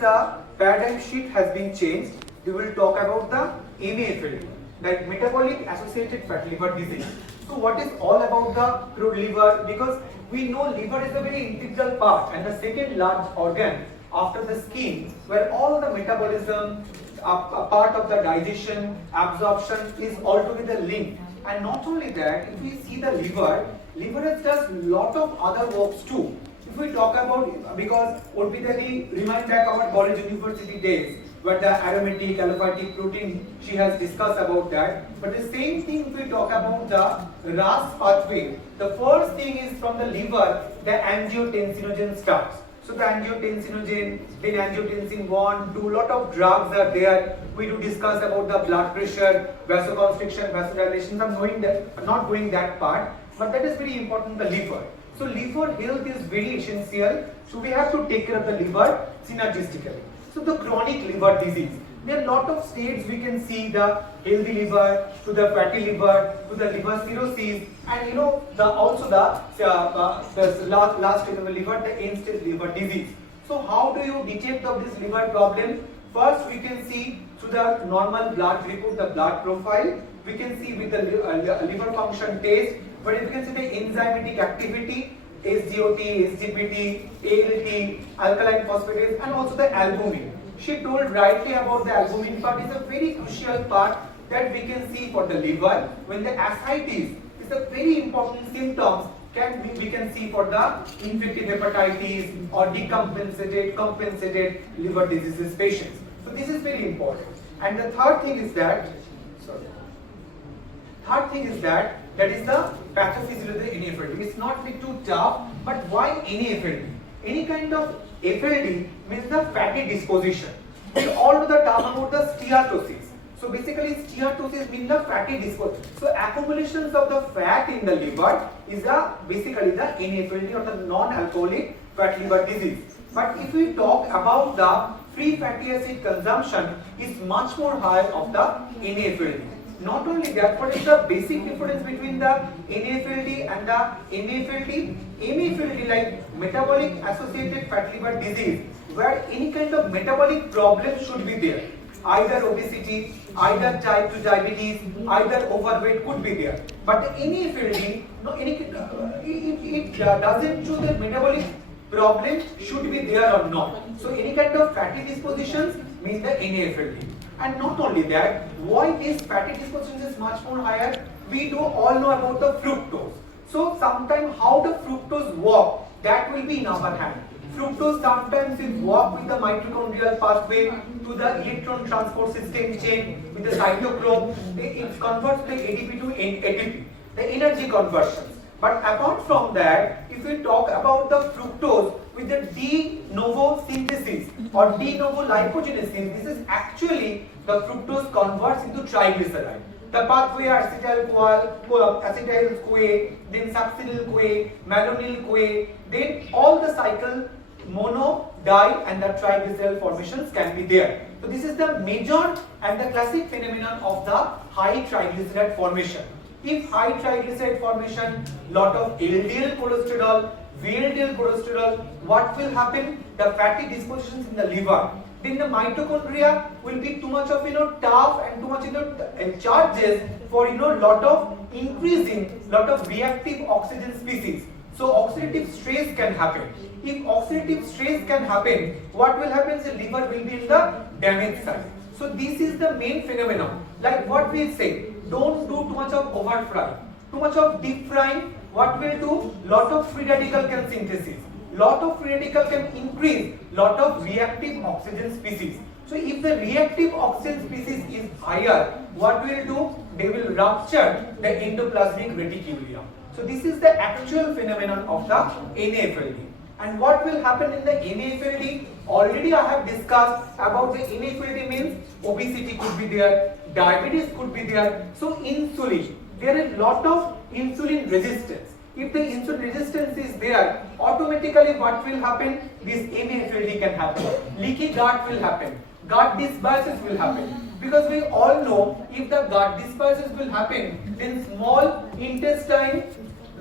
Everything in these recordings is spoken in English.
the paradigm shift has been changed. We will talk about the MAFLD, like metabolic associated fatty liver disease. So what is all about the crude liver? Because we know liver is a very integral part and the second large organ after the skin, where all the metabolism, a part of the digestion, absorption is altogether linked. And not only that, if we see the liver does lot of other works too. If we talk about, because Urpitali remind back our college university days, where the aromatic, aliphatic protein, she has discussed about that. But the same thing if we talk about the RAS pathway, the first thing is from the liver, the angiotensinogen starts. So the angiotensinogen, then angiotensin 1, 2, lot of drugs are there. We do discuss about the blood pressure, vasoconstriction, vasodilation. I'm not going that part, but that is very important, the liver. So liver health is very essential. So we have to take care of the liver synergistically. So the chronic liver disease, there are a lot of states we can see, the healthy liver, to the fatty liver, to the liver cirrhosis, and you know also the last stage of the liver, the end stage liver disease. So how do you detect of this liver problem? First we can see through the normal blood report, the blood profile. We can see with the liver function test, but you can see the enzymatic activity, SGOT, SGPT, ALT, alkaline phosphatase, and also the albumin. She told rightly about the albumin part is a very crucial part that we can see for the liver. When the ascites is a very important symptoms we can see for the infective hepatitis or decompensated, compensated liver diseases patients. So this is very important. And the third thing is that, that is the pathophysiology of the NAFLD. It's not bit too tough, but why NAFLD? Any kind of FLD means the fatty disposition. We all know the term about the steatosis. So basically steatosis means the fatty disposition. So accumulations of the fat in the liver is basically the NAFLD or the non-alcoholic fatty liver disease. But if we talk about the free fatty acid consumption is much more higher of the NAFLD. Not only that, what is the basic difference between the NAFLD and the MAFLD? MAFLD like metabolic associated fatty liver disease, where any kind of metabolic problem should be there. Either obesity, either type 2 diabetes, either overweight could be there. But the NAFLD, it doesn't show the metabolic problem should be there or not. So any kind of fatty dispositions means the NAFLD. And not only that, why this fatty disposition is much more higher? We do all know about the fructose. So sometimes how the fructose work, that will be in our hand. Fructose sometimes is work with the mitochondrial pathway to the electron transport system chain with the cytochrome. It converts the ADP to ATP, the energy conversions. But apart from that, if we talk about the fructose with the de novo synthesis or de novo lipogenesis, this is actually the fructose converts into triglyceride. The pathway acetyl-CoA, then succinyl-CoA, malonyl-CoA, then all the cycle mono, di and the triglyceride formations can be there. So this is the major and the classic phenomenon of the high triglyceride formation. If high triglyceride formation, lot of LDL cholesterol, VLDL cholesterol, what will happen? The fatty dispositions in the liver. Then the mitochondria will be too much of tough and too much charges for lot of increasing lot of reactive oxygen species. So oxidative stress can happen. If oxidative stress can happen, what will happen is the liver will be in the damaged side. So this is the main phenomenon. Like what we say, don't do too much of over fry. Too much of deep frying, what will do? Lot of free radical can synthesis. Lot of free radical can increase lot of reactive oxygen species. So if the reactive oxygen species is higher, what will do? They will rupture the endoplasmic reticulum. So this is the actual phenomenon of the NAFLD. And what will happen in the NAFLD? Already I have discussed about the NAFLD means obesity could be there, diabetes could be there. So insulin, there is lot of insulin resistance. If the insulin resistance is there, automatically what will happen? This NAFLD can happen. Leaky gut will happen. Gut dysbiosis will happen. Because we all know if the gut dysbiosis will happen, then small intestine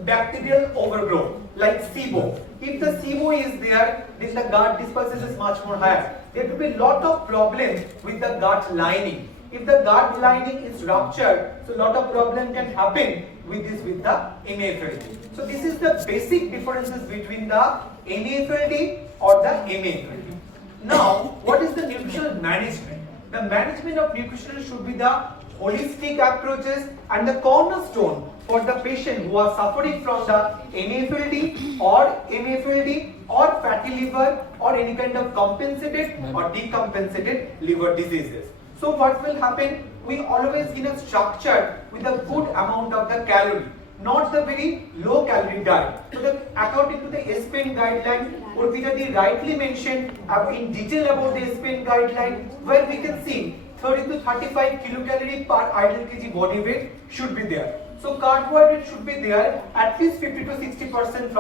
bacterial overgrowth like SIBO. If the SIBO is there, then the gut dysbiosis is much more higher. there will be lot of problems with the gut lining. If the gut lining is ruptured, so lot of problem can happen with the MAFLD. So this is the basic differences between the NAFLD or the MAFLD. Now, what is the nutritional management? The management of nutrition should be the holistic approaches and the cornerstone for the patient who are suffering from the NAFLD or MAFLD or fatty liver or any kind of compensated or decompensated liver diseases. So what will happen? We always give a structure with a good amount of the calorie, not the very low calorie diet. So according to the SPN guideline, Urpita rightly mentioned in detail about the SPN guideline, where we can see 30 to 35 kilocalorie per ideal kg body weight should be there. So carbohydrate should be there at least 50 to 60%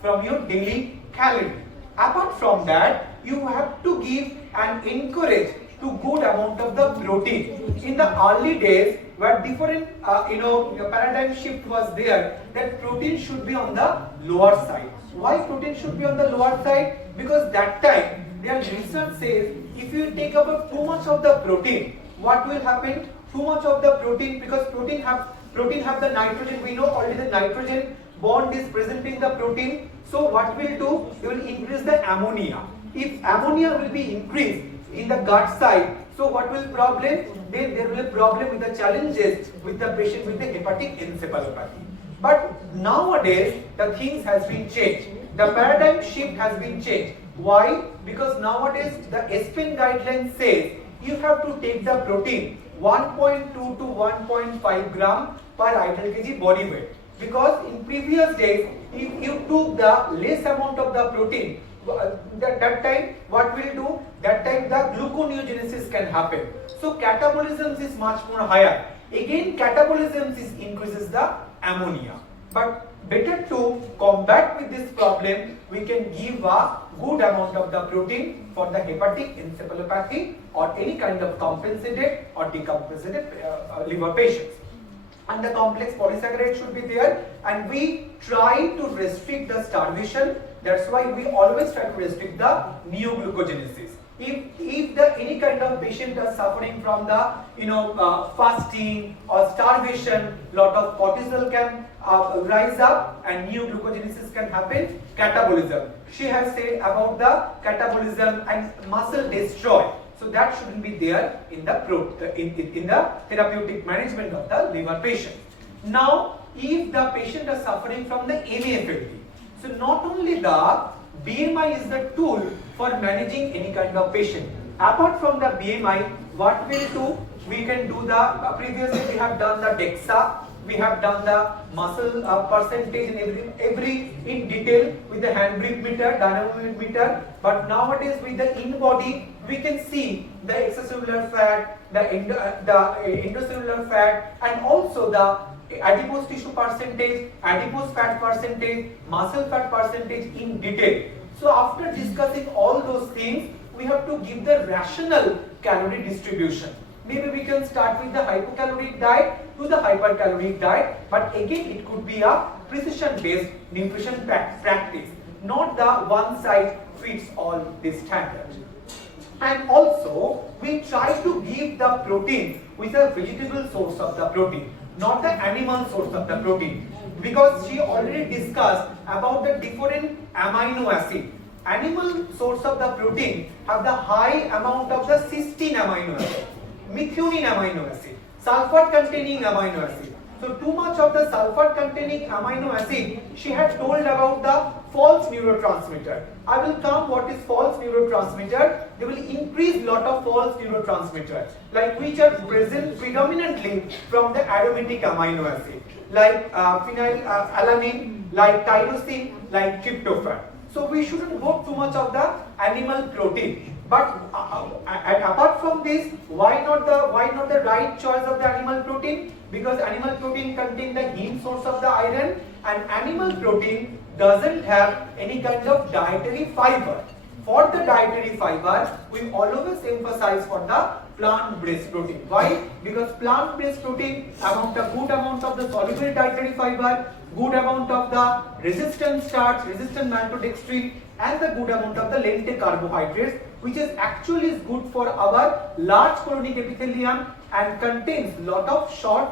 from your daily calorie. Apart from that, you have to give and encourage to good amount of the protein. In the early days, where different paradigm shift was there, that protein should be on the lower side. Why protein should be on the lower side? Because that time their research says if you take up too much of the protein, what will happen? Too much of the protein, because protein have the nitrogen. We know already the nitrogen bond is present in the protein. So what will do? It will increase the ammonia. If ammonia will be increased in the gut side, so what will problem? Then there will be problem with the challenges with the patient with the hepatic encephalopathy. But nowadays the things has been changed. The paradigm shift has been changed. Why? Because nowadays the SPN guideline says you have to take the protein 1.2 to 1.5 gram per ideal kg body weight. Because in previous days, if you took the less amount of the protein, that time what will do? That time the gluconeogenesis can happen. So catabolism is much more higher. Again, catabolism increases the ammonia. But better to combat with this problem, we can give a good amount of the protein for the hepatic encephalopathy or any kind of compensated or decompensated liver patients. And the complex polysaccharide should be there, and we try to restrict the starvation. That's why we always try to restrict the neoglucogenesis. If any kind of patient are suffering from the fasting or starvation, lot of cortisol can rise up and neoglucogenesis can happen. Catabolism. She has said about the catabolism and muscle destroy. So that shouldn't be there in the therapeutic management of the liver patient. Now, if the patient is suffering from the MAFLD, so not only the BMI is the tool for managing any kind of patient. Apart from the BMI, what we'll do? We can do the previously we have done the DEXA. We have done the muscle percentage and every in detail with the handbrake meter, dynamic meter. But nowadays with the in-body, we can see the extracellular fat, the endocellular fat, and also the adipose tissue percentage, adipose fat percentage, muscle fat percentage in detail. So after discussing all those things, we have to give the rational calorie distribution. Maybe we can start with the hypocaloric diet to the hypercaloric diet, but again it could be a precision-based nutrition practice, not the one size fits all this standard. And also, we try to give the protein with a vegetable source of the protein, not the animal source of the protein, because she already discussed about the different amino acid. Animal source of the protein have the high amount of the cysteine amino acid, methionine amino acid, sulfur containing amino acid. So too much of the sulfur containing amino acid, she had told about the false neurotransmitter. I will come what is false neurotransmitter. They will increase lot of false neurotransmitters, like which are present predominantly from the aromatic amino acid, like phenylalanine, like tyrosine, like tryptophan. So we shouldn't go too much of the animal protein. But apart from this, why not the right choice of the animal protein? Because animal protein contain the heme source of the iron, and animal protein doesn't have any kind of dietary fiber. For the dietary fiber, we always emphasize for the plant-based protein. Why? Because plant-based protein good amount of the soluble dietary fiber, good amount of the resistant starch, resistant maltodextrin, and the good amount of the lentil carbohydrates which is actually is good for our large colonic epithelium and contains lot of short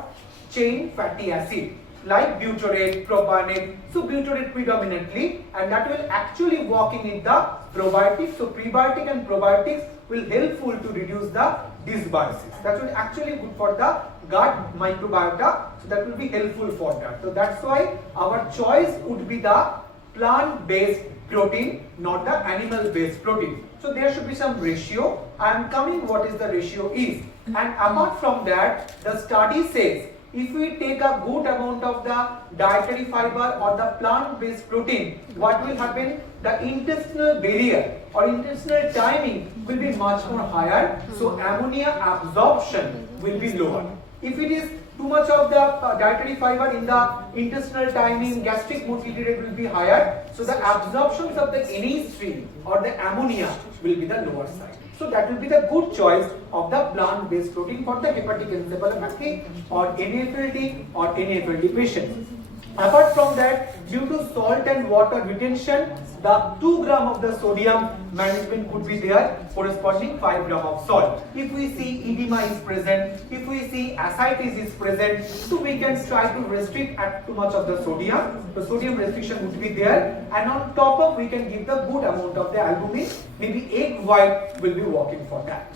chain fatty acid like butyrate, propanate. So butyrate predominantly, and that will actually working in the probiotics. So prebiotic and probiotics will helpful to reduce the dysbiosis. That will actually good for the gut microbiota. So that will be helpful for that. So that's why our choice would be the plant-based protein, not the animal-based protein. So there should be some ratio. I am coming what is the ratio is. And apart from that, the study says if we take a good amount of the dietary fiber or the plant-based protein, what will happen? The intestinal barrier or intestinal timing will be much more higher. So ammonia absorption will be lower. If it is too much of the dietary fiber in the intestinal timing, gastric motility rate will be higher. So the absorptions of the NH3 or the ammonia will be the lower side. So that will be the good choice of the plant-based protein for the hepatic encephalopathy or NAFLD or NAFLD patients. Apart from that, due to salt and water retention, the 2 gram of the sodium management could be there, corresponding 5 gram of salt. If we see edema is present, if we see ascites is present, so we can try to restrict at too much of the sodium. The sodium restriction would be there, and on top of we can give the good amount of the albumin. Maybe egg white will be working for that.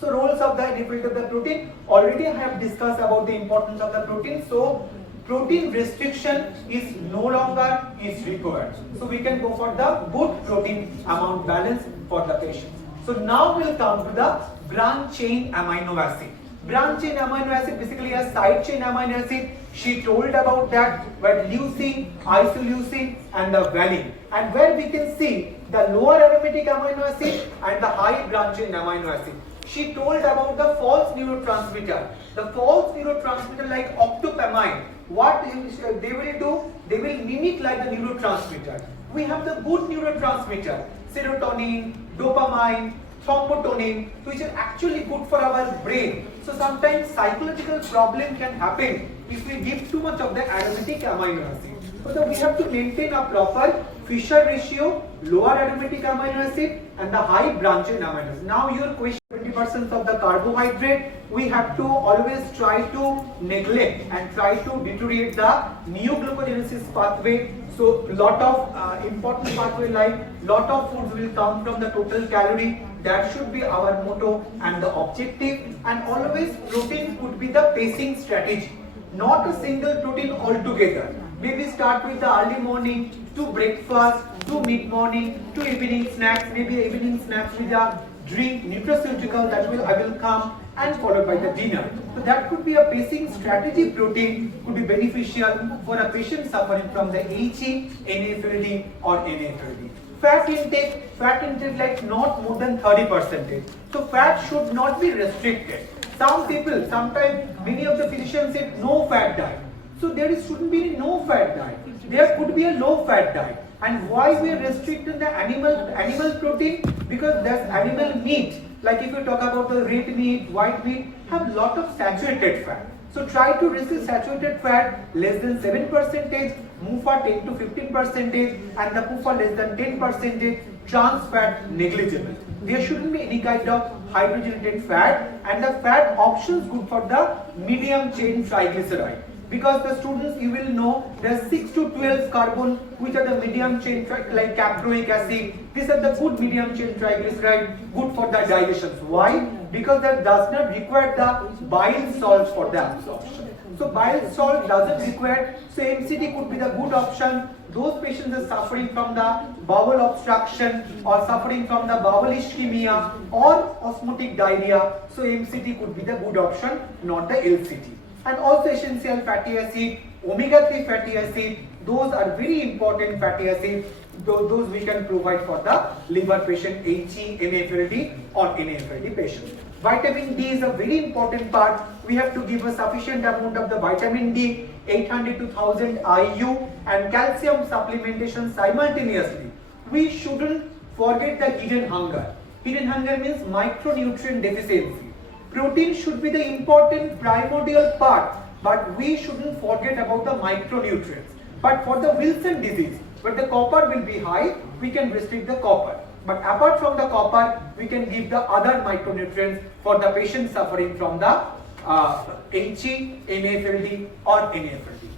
So roles of the NAFLD of the protein. Already I have discussed about the importance of the protein. So protein restriction is no longer is required. So we can go for the good protein amount balance for the patient. So now we'll come to the branch chain amino acid. Branch chain amino acid basically a side chain amino acid. She told about that, but leucine, isoleucine and the valine. And where we can see the lower aromatic amino acid and the high branch chain amino acid. She told about the false neurotransmitter. The false neurotransmitter like octopamine. What they will do? They will mimic like the neurotransmitter. We have the good neurotransmitter, serotonin, dopamine, thrombotonin, which are actually good for our brain. So sometimes psychological problem can happen if we give too much of the aromatic amino acid. So we have to maintain a proper Fisher ratio, lower aromatic amino acid and the high branch chain amino acid. Now your question, 20% of the carbohydrate, we have to always try to neglect and try to deteriorate the neoglucogenesis pathway. So lot of important pathway like lot of foods will come from the total calorie. That should be our motto and the objective, and always protein could be the pacing strategy, not a single protein altogether. Maybe start with the early morning to breakfast, to mid-morning, to evening snacks, maybe evening snacks with a drink, nutraceutical that I will come, and followed by the dinner. So that could be a pacing strategy. Protein could be beneficial for a patient suffering from the HE, NAFLD or NAFLD. Fat intake like not more than 30%. So fat should not be restricted. Some people, sometimes many of the physicians say no fat diet. So there shouldn't be any no fat diet. There could be a low fat diet. And why we are restricting the animal protein? Because that's animal meat. Like if you talk about the red meat, white meat, have lot of saturated fat. So try to reduce saturated fat less than 7%, MUFA 10 to 15%, and the PUFA less than 10%, trans fat negligible. There shouldn't be any kind of hydrogenated fat, and the fat options good for the medium chain triglyceride. Because the students, you will know, there are 6 to 12 carbon which are the medium chain like caproic acid. These are the good medium chain triglyceride, good for the digestion. Why? Because that does not require the bile salts for the absorption. So bile salt doesn't require, so MCT could be the good option. Those patients are suffering from the bowel obstruction or suffering from the bowel ischemia or osmotic diarrhea. So MCT could be the good option, not the LCT. And also essential fatty acid, omega-3 fatty acid, those are very important fatty acids. Those we can provide for the liver patient, HE, NAFLD or NAFLD patient. Vitamin D is a very important part. We have to give a sufficient amount of the vitamin D, 800 to 1000 IU, and calcium supplementation simultaneously. We shouldn't forget the hidden hunger. Hidden hunger means micronutrient deficiency. Protein should be the important primordial part, but we shouldn't forget about the micronutrients. But for the Wilson disease, where the copper will be high, we can restrict the copper. But apart from the copper, we can give the other micronutrients for the patient suffering from the HE, MAFLD or NAFLD.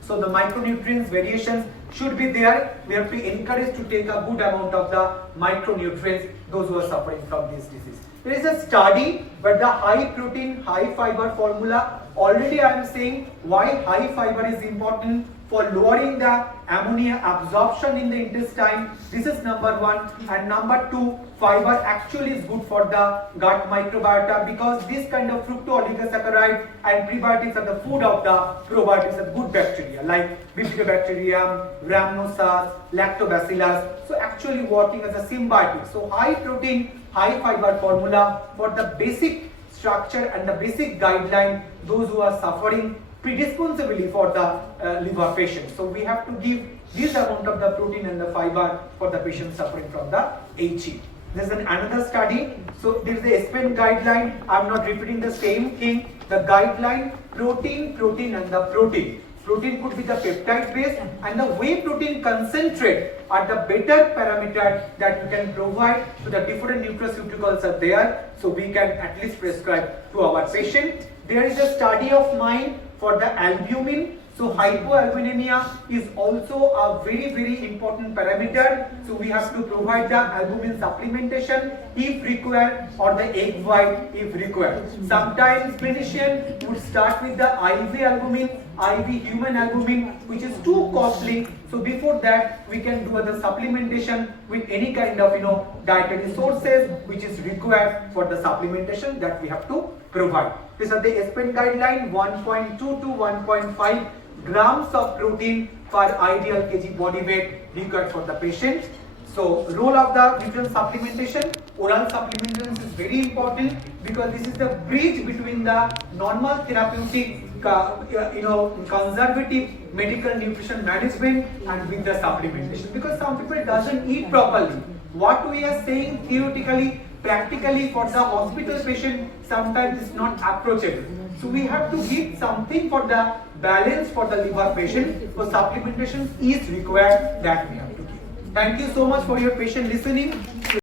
So the micronutrients variations should be there. We have to encourage to take a good amount of the micronutrients, those who are suffering from this disease. There is a study, but the high protein, high fiber formula, already I am saying why high fiber is important for lowering the ammonia absorption in the intestine. This is number one. And number two, fiber actually is good for the gut microbiota, because this kind of fructooligosaccharides and prebiotics are the food of the probiotics and good bacteria like Bifidobacterium, Rhamnosus, Lactobacillus. So actually working as a symbiotic. So high protein, high fiber formula for the basic structure and the basic guideline, those who are suffering predisponsibly for the liver patients. So we have to give this amount of the protein and the fiber for the patient suffering from the HE. There is another study. So there is the SPEN guideline. I am not repeating the same thing. The guideline, protein and the protein. Protein could be the peptide base, and the whey protein concentrate are the better parameter that you can provide to the different nutraceuticals are there. So we can at least prescribe to our patient. There is a study of mine for the albumin. So hypoalbuminemia is also a very important parameter. So we have to provide the albumin supplementation if required, or the egg white if required. Sometimes clinician would start with the IV albumin, IV human albumin, which is too costly. So before that, we can do the supplementation with any kind of dietary sources which is required for the supplementation that we have to provide. These are the SPEN guideline, 1.2 to 1.5 grams of protein per ideal kg body weight required for the patient. So role of the nutrient supplementation, oral supplementation is very important, because this is the bridge between the normal therapeutic conservative medical nutrition management and with the supplementation, because some people doesn't eat properly. What we are saying theoretically, practically for the hospital patient sometimes is not approachable. So we have to give something for the balance for the liver patient. So supplementation is required, that we have to give. Thank you so much for your patient listening.